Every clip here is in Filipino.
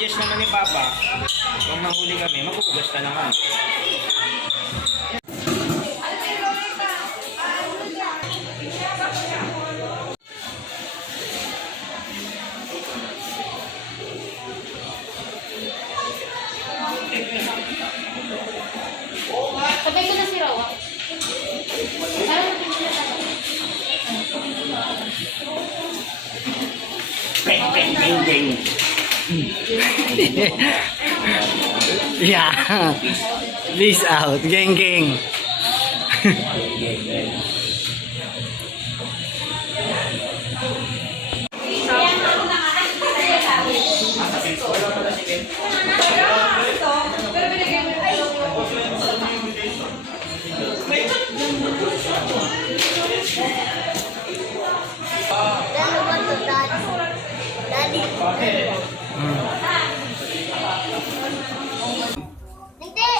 suggest naman ni Papa, kung mahuli kami, maghuhugas na lang kami. Sabay ko na si Rawa. Bang, bang, bang, bang. Yeah. Peace out. Geng, geng.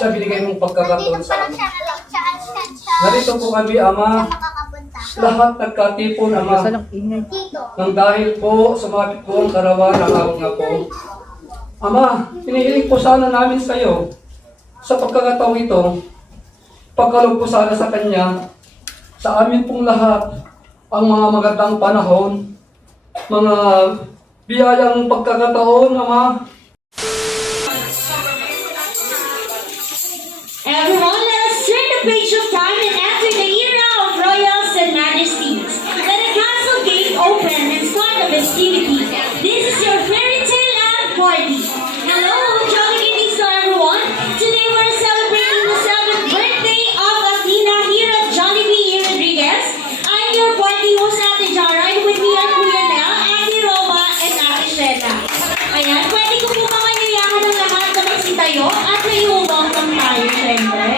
Sa binigay mong pagkakataon sa amin. Narito po kami, Ama. Lahat nagkatipon, Ama. Nang dahil po, sumapit po ang karawan ng araw nga po. Ama, hinihiling po sana namin sa iyo, sa pagkakataon ito, pagkalog po sana sa Kanya, sa amin pong lahat, ang mga magandang panahon, mga biyayang pagkakataon, Ama. Everyone, let us turn the page of time and enter the era of royals and majesties. Let the castle gate open and start the festivity. This is your fairy tale land party. Hello, jolly greetings to everyone. Today we're celebrating the 7th birthday of Athena here at Jollibee Rodriguez. I'm your party host, Ate Jara, and with me are Kuya Nel, Ate Roma, and Ate Shena. Ayan, pwede ko po makanyayahan ng lahat na magsitayo at may welcome tayo, syempre.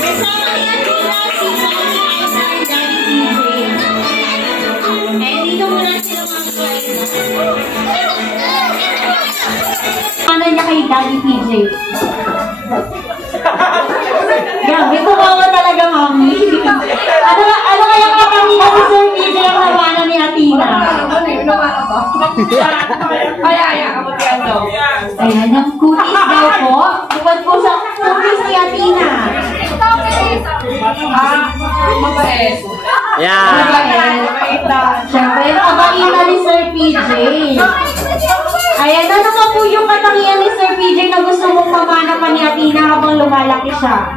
Kasama ni Athena si Mommy and Daddy PJ. Eh, dito muna sila mga ano niya kay Daddy PJ? Grabe, kumawa talaga, Mami. Ano kaya kakamila si Sir PJ ang nawanan ni Athena? Ano yun? Nawanan ba? Kaya, kapatian daw. Ayan, ang cookies daw po. Bukod po sa cookies ni Athena. Mabait. Yeah. Siyempre, kabaina ni Sir PJ. Ayan, ano nga po yung katangian ni Sir PJ na gusto mong pamana pa ni Athena habang lumalaki siya?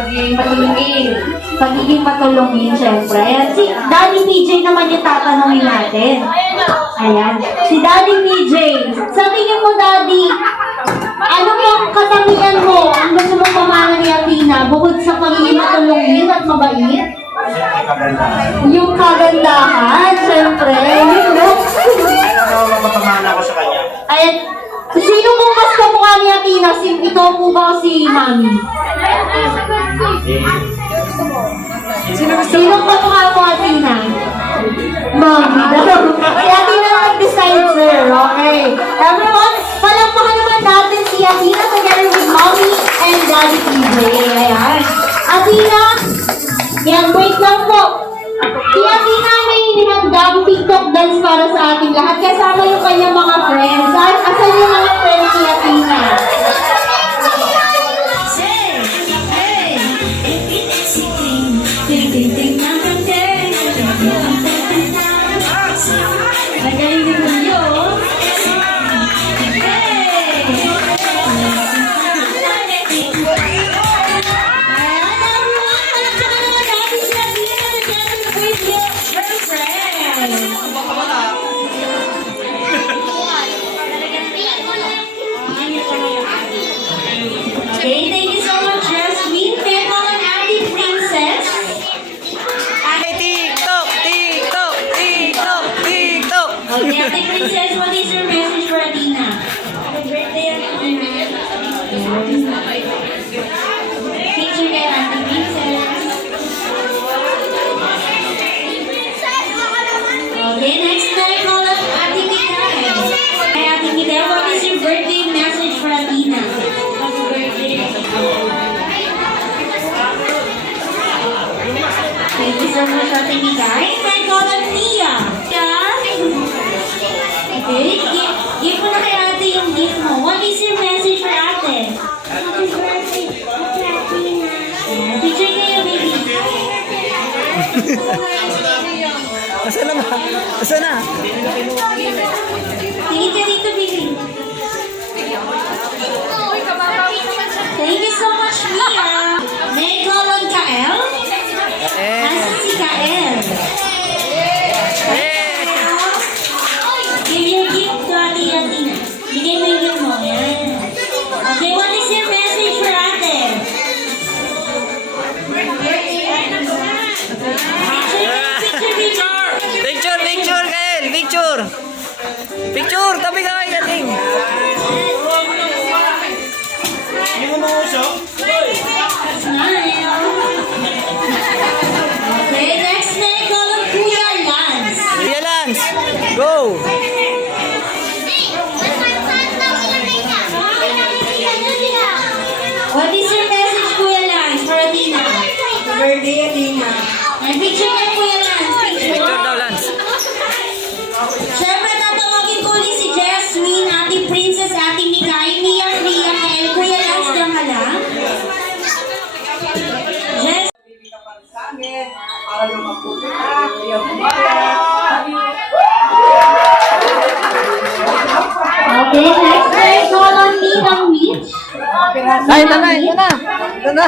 Magiging matulungin. Pagiging matulungin, syempre. Ayan, si Daddy PJ naman yung tatanungin natin. Ayan, si Daddy PJ. Sa tingin mo, Daddy, ano yung katangian mo ang gusto mong pamana ni Athena bukod sa pagiging matulungin at mabait? Yung kagandahan, syempre. Yung looks. Ano mapapamana ko sa kanya? Ayan, sino mong mas kamukha ni Athena? Ikaw po ba o si Mami? Sino kamukha mo, Athena? Mami daw. Si Athena nag-decide, sir. Okay. Everyone, palampakan naman natin si Athena together with Mommy and Daddy PJ. Ayan. Athena, yan, wait lang po. Si Athena may hinandang TikTok dance para sa ating lahat. Kasama yung kanyang mga friends. Asan yung mga friends ni Athena? Magaling din mo yun. Okay, thank you so much, Jasmine. Kaya po ang ating princess. TikTok, TikTok, TikTok, TikTok. Okay, ating princess, what is your message for Athena? Happy birthday, Athena. Picture kay ating princess. Okay, next time, call up Ate Mikay. May call on Nia. Okay, give mo na kay ate yung gift mo. What is your message for ate? Picture kayo, baby. Asa na ba? Asa na? Tingin ka dito, baby. Thank you so much, Mia. May call on Kael? Asan si Kael? Give your gift to Ate Yatina. Bigay mo yung gift mo. Yan. Okay, what is your message for ate? Picture, picture, Kael! Picture! Picture! Tabi ka kay Kating! Okay, next na call on Kuya Lance. Kuya Lance! Go! What is your message, Kuya Lance, for Athena? Birthday, Athena. May picture ka, Kuya Lance. Picture daw, Lance. Siyempre, tatawagin ko ulit si Jasmine, Ate Princess, Ate Mikay, Mia, Ria, Kael, Kuya Lance, diyan ka lang. Okay, next na call on Ninang Mitch. Ay, ito na, ito na! Ito na!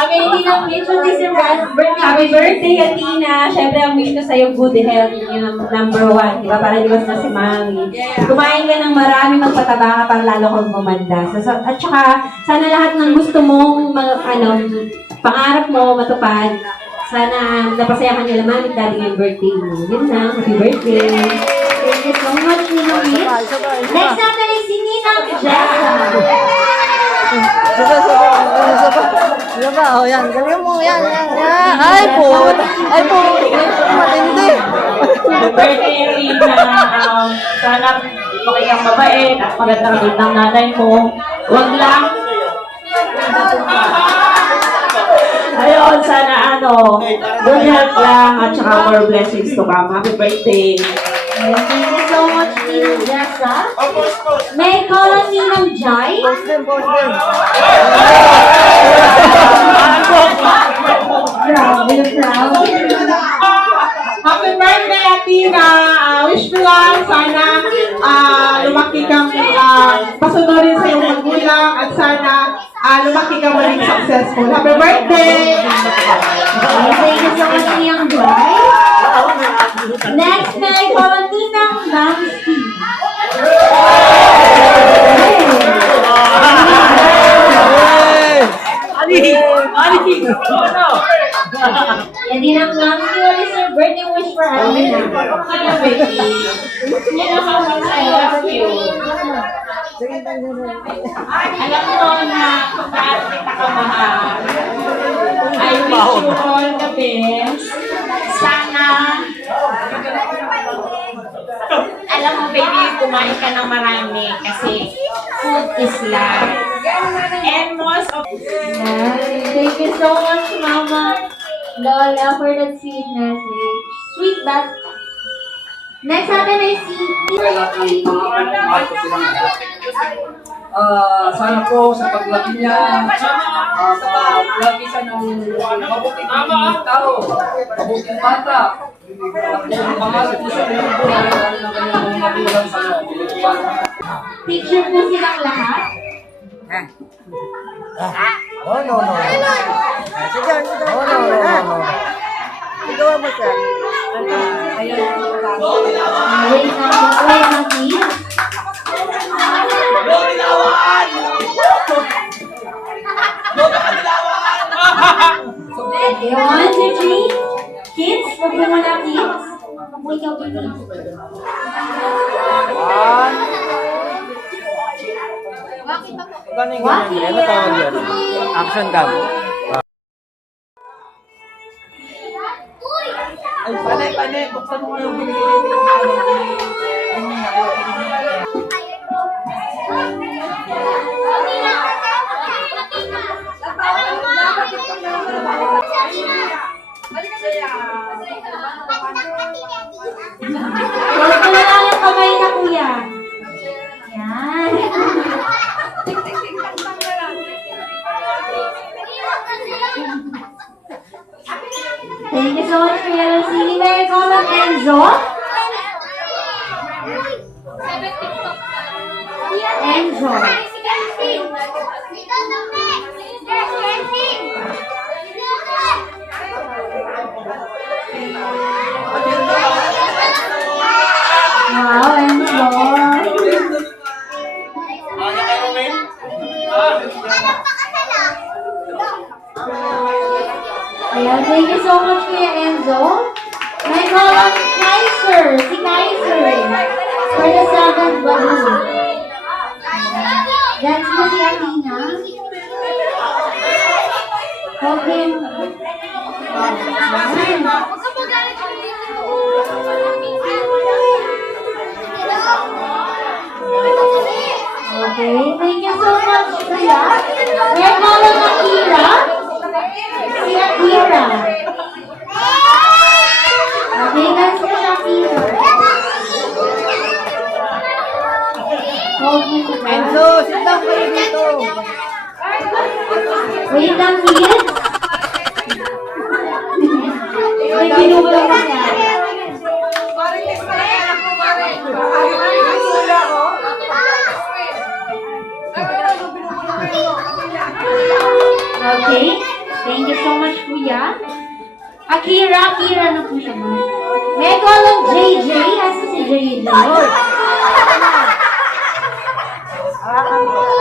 Okay, Ninang Mitch, happy birthday, Athena. Siyempre, ang wish ko sa'yo, good health. Yun ang number one, di ba? Para liwas na si Mami. Kumain ka ng marami, magpataba ka para lalo kang gumanda. At saka, sana lahat ng gusto mong, pangarap mo matupad. Sana napasayahan nila Mami dahil yung birthday mo. Yun na, happy birthday. Thank you so much, Ninang Mitch. Next natin ay si Ninang Jessa. Saba, oh yan, galing mo, yan, yan, yan. Ay po, matindi. Birthday, Athena. Sana okay kang mabait at magandang ulit ng nanay mo. Huwag lang. Ayun, sana good health lang at saka more blessings to come. Happy birthday. Thank you so much, Ninang Jessa. May call on Ninang Jai. Proud. Happy birthday, Athena! Wish ko lang sana lumaki kang pasunurin sa iyong magulang at sana lumaki kang maging successful. Happy birthday! Thank you so much, Ninang Jai. Next, may call on Ninang Nancy. And Ninang Nancy, what is your birthday wish for Athena? Alam mo na kung bakit kita ka mahal. I wish you all the best. Sana, alam mo baby, kumain ka ng marami kasi food is life. And most of Thank you so much, Mama Lola, for that sweet message. Sweet that. Next natin ay si Sana po sa paglaki niya, paglaki siya ng mabuting tao, mabuting bata. At pangarap po siya ng buhay ng kanyang mga magulang sa picture po silang lahat. Wait na please. Okay, 1, 2, 3. Kids, wag mo muna kids. Wait ka please. Action cam. Ay, panay, buksan mo yung binigay. Huwag ko na lang yung kamay na kuya. Yan. Thank you so much, Kuya Rosini. May call ng Enzo. Enzo. Wow, Enzo. Ayan, thank you so much, Kuya Enzo. May call ng Kaiser. Si Kaiser. For the 7th balloon. Dance mo si Athena. Okay. Okay, thank you so much, Kuya. May call ng Akira. Si Akira. Okay, dance mo si Akira. Enzo, sit down kayo dito. Wait lang, kids. May binubulang nangyari. Okay. Thank you so much, Kuya. Akira na po siya. May call ng JJ. Asa si JJ?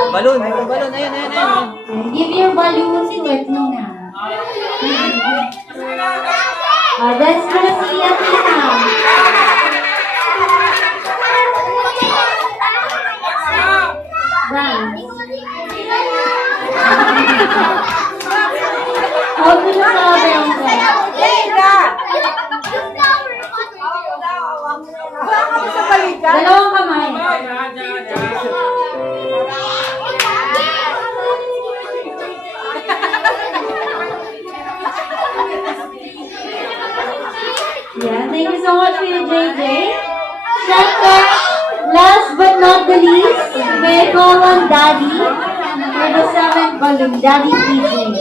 Balon, may balon. Ayun. Give your balloon to Athena. That's gonna si Athena. Dance. Huwag mo na sabi ang dalawang kamay. Yeah, thank you so much, Kuya JJ. Siyempre, last but not the least, may call on Daddy for the 7th balloon, Daddy PJ.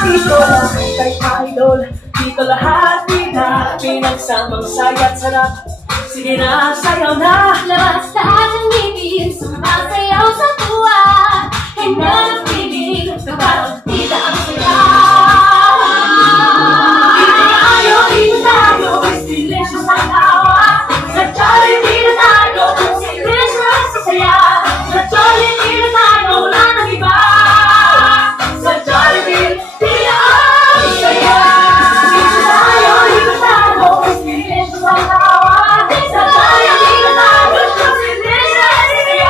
Dito lang kay idol, dito lahat na pinagsamang saya at sarap. Sige na, sayaw na. Labas lahat ng ngipin, sumasayaw sa tuwa. Handa ng piling, kapag tita ang saya. Dito tayo, silensyo sa tawa. Sa Jollibee na tayo, silensyo at sasaya. Sa Jollibee na tayo, wala nang iba. Sa Jollibee, tila ang saya. Dito tayo, silensyo sa tawa. Sa Jollibee na tayo, silensyo at sasaya.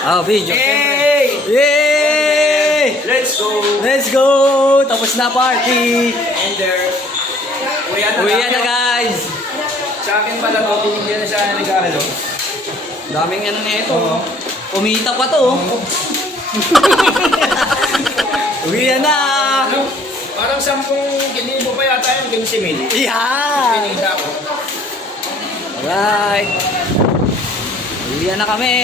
Ah, video. Yay! Yay! Let's go! Let's go! Tapos na party! And there. Uwi na guys! Sa akin pala to, binigyan na siya ng regalo. Daming ano nito. Kumita pa to. Uwi na! Ano? Parang 10,000 pa yata yung game si Mili. Yan! Pinita ko. Alright! Uwi na kami!